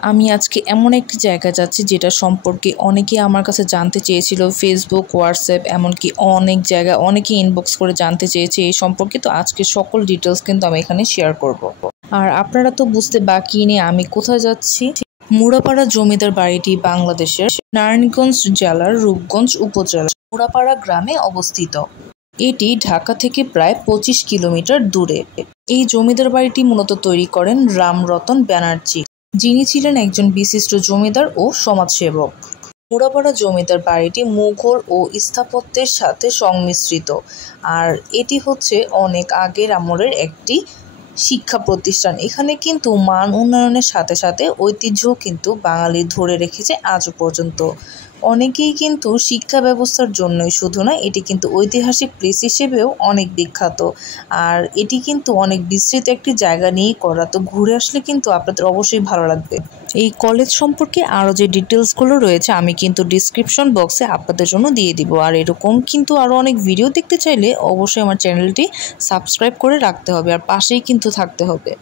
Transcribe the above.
আমি আজকে এমন একটি জায়গা যাচ্ছি যেটা সম্পর্কে অনেকেই আমার কাছে জানতে চেয়েছিল, ফেসবুক, হোয়াটসঅ্যাপ, এমনকি অনেক জায়গায় অনেকেই ইনবক্স করে জানতে চেয়েছে এই সম্পর্কে। তো আজকে সকল ডিটেলস কিন্তু আমি এখানে শেয়ার করব। আর আপনারা তো বুঝতে বাকি নেই আমি কোথায় যাচ্ছি। মুড়াপাড়া জমিদার বাড়িটি বাংলাদেশের নারায়ণগঞ্জ জেলার রূপগঞ্জ উপজেলা মুড়াপাড়া গ্রামে অবস্থিত। এটি ঢাকা থেকে প্রায় 25 কিলোমিটার দূরে। এই জমিদার বাড়িটি মূলত তৈরি করেন রামরতন ব্যানার্জি, যিনি ছিলেন একজন বিশিষ্ট জমিদার ও সমাজসেবক। মুড়াপাড়া জমিদার বাড়িটি মুঘল ও স্থাপত্যের সাথে সংমিশ্রিত, আর এটি হচ্ছে অনেক আগের আমলের একটি শিক্ষা প্রতিষ্ঠান। এখানে কিন্তু মান উন্নয়নের সাথে সাথে ঐতিহ্যও কিন্তু বাঙালি ধরে রেখেছে আজও পর্যন্ত। অনেকেই কিন্তু শিক্ষা ব্যবস্থার জন্যই শুধু না, এটি কিন্তু ঐতিহাসিক প্লেস হিসেবেও অনেক বিখ্যাত। আর এটি কিন্তু অনেক বিস্তৃত একটি জায়গা নিয়েই করা, তো ঘুরে আসলে কিন্তু আপনাদের অবশ্যই ভালো লাগবে। এই কলেজ সম্পর্কে আরও যে ডিটেলসগুলো রয়েছে আমি কিন্তু ডিসক্রিপশন বক্সে আপনাদের জন্য দিয়ে দিব। আর এরকম কিন্তু আরও অনেক ভিডিও দেখতে চাইলে অবশ্যই আমার চ্যানেলটি সাবস্ক্রাইব করে রাখতে হবে আর পাশেই কিন্তু থাকতে হবে।